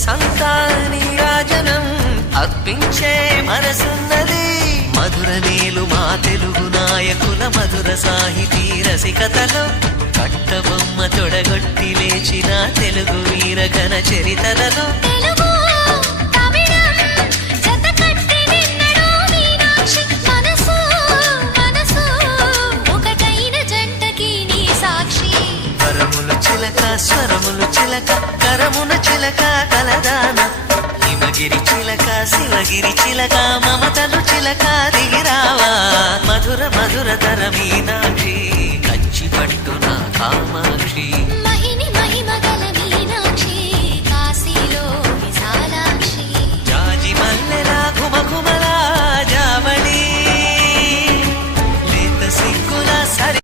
మనసంతా నీరాజనం అర్పించే మనసున్నది. మధుర నేలు మా తెలుగు నాయకుల మధుర సాహితీ రసికతలో కట్టబొమ్మ తొడగొట్టి లేచిన తెలుగు వీర ఘన చరితలలో స్వరములు చిలక కరమున చిలక కలదాన హిమగిరి చిలక శివగిరి చిలక మమతలు చిలక దిగిరావా మధుర మధుర తర మీనాక్షి.